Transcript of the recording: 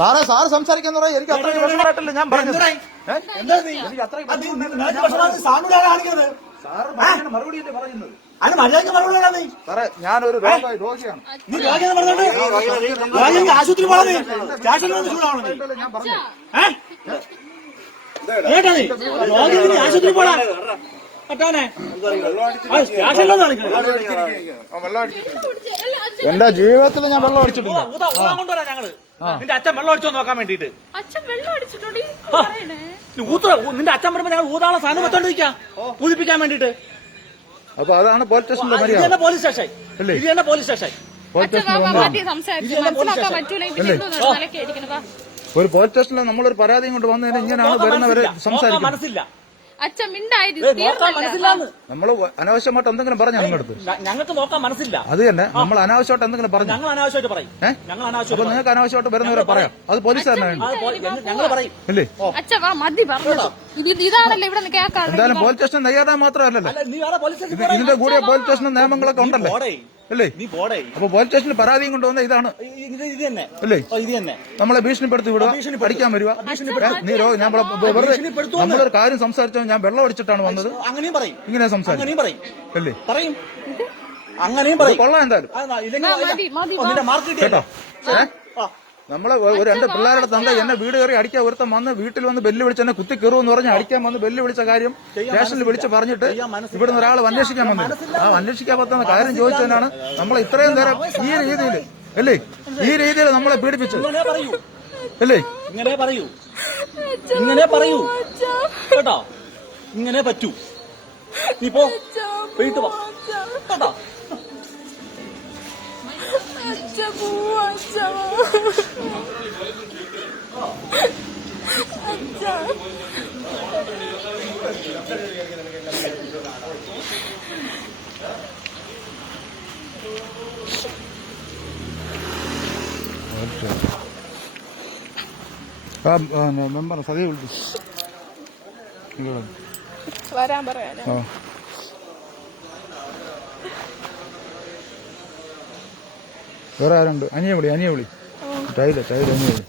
Sir സംസാരിക്കുന്ന എനിക്ക് അത്രയും വിഷമമായിട്ടില്ല ഞാൻ പറഞ്ഞത്. മറുപടിയല്ലേ പറയുന്നത്? അത് മര്യാദക്ക് മറുപടി നീ സാറേ ഞാനൊരു രോഗിയാണ്. നീ ആശുപത്രി പോകാൻ സ്റ്റേഷനിൽ ഞാൻ പറഞ്ഞു കേട്ടാ നീ രോഗി ആശുപത്രി പോടാ പറ്റാനെ എന്റെ ജീവിതത്തിൽ ഞാൻ വെള്ളം അടിച്ചിട്ടില്ല. കൊണ്ടുവരാ ഞങ്ങള് നിന്റെ അച്ഛൻ വെള്ളം അടിച്ചോ നോക്കാൻ വേണ്ടിട്ട്. നിന്റെ അച്ഛൻ പറയുമ്പോ ഞങ്ങൾ ഊതാളെ സാധനം വെച്ചോണ്ടിരിക്കാം ഊതിപ്പിക്കാൻ വേണ്ടിട്ട്. അപ്പൊ അതാണ് പോലീസ് സ്റ്റേഷനിലെ മര്യാദ. പോലീസ് സ്റ്റേഷൻ ഇത് തന്നെ പോലീസ് സ്റ്റേഷൻ. ഒരു പോലീസ് സ്റ്റേഷനിൽ നമ്മളൊരു പരാതിയും കൊണ്ട് വന്നതിന് ഇങ്ങനെയാണ് വരുന്നവര് സംസാരിക്കുന്നത്. മനസ്സില്ല നമ്മള് അനാവശ്യമായിട്ട് എന്തെങ്കിലും പറഞ്ഞാ നിങ്ങളടുത്ത്? ഞങ്ങൾക്ക് നോക്കാൻ മനസ്സില്ല. അത് തന്നെ നമ്മൾ അനാവശ്യമായിട്ട് എന്തെങ്കിലും പറഞ്ഞു. ഞങ്ങൾ അനാവശ്യമായിട്ട് പറയും. അപ്പൊ നിങ്ങൾക്ക് അനാവശ്യമായിട്ട് വരുന്നവരെ പറയാം. അത് പോലീസുകാരനാണ് ഞങ്ങൾ പറയും അല്ലേ? ഇതാണല്ലോ ഇവിടെ കേൾക്കാറ്. എന്തായാലും പോലീസ് സ്റ്റേഷൻ നെയ്യാറാൻ മാത്രമല്ലല്ലോ, ഇതിന്റെ കൂടെ പോലീസ് സ്റ്റേഷൻ നിയമങ്ങളൊക്കെ ഉണ്ടല്ലോ അല്ലേ? അപ്പൊ പോലീസ് സ്റ്റേഷനിൽ പരാതിയും കൊണ്ടുവന്ന ഇതാണ് അല്ലേ? നമ്മളെ ഭീഷണിപ്പെടുത്തി വിടുക, പഠിക്കാൻ വരിക. ഞാൻ വെറുതെ നമ്മളൊരു കാര്യം സംസാരിച്ചോ, ഞാൻ വെള്ളം അടിച്ചിട്ടാണ് വന്നത്, അങ്ങനെയും പറയും, ഇങ്ങനെ സംസാരിക്കും അല്ലേ? പറയും അങ്ങനെയും പറയും. കൊള്ളാം എന്തായാലും കേട്ടോ. നമ്മളെ രണ്ട് പിള്ളേരുടെ തന്ത എന്നെ വീട് കയറി അടിക്കാൻ ഒരുത്തം വന്ന് വീട്ടിൽ വന്ന് ബെല്ല് വിളിച്ച് എന്നെ കുത്തി കയറുമെന്ന് പറഞ്ഞ് അടിക്കാൻ വന്ന് ബെല്ല് വിളിച്ച കാര്യം സ്റ്റേഷനിൽ വിളിച്ച് പറഞ്ഞിട്ട് ഇവിടുന്ന് ഒരാൾ അന്വേഷിക്കാൻ വന്നത്. ആ അന്വേഷിക്കാൻ പറ്റുന്ന കാര്യം ചോദിച്ചതിനാണ് നമ്മളെ ഇത്രയും നേരം ഈ രീതിയിൽ അല്ലേ, ഈ രീതിയിൽ നമ്മളെ പീഡിപ്പിച്ചത് അല്ലേ? ഇങ്ങനെ പറയൂ കേട്ടോ, ഇങ്ങനെ പറ്റൂ. നീ പോ വീട്ടു പോ കേട്ടോ. മെമ്പർ സതിയെ വിളിച്ചു വരാൻ പറയാനോ? വേറെ ആരുണ്ട്? അനിയെ വിളി ടൈല് അനിയെ വിളി.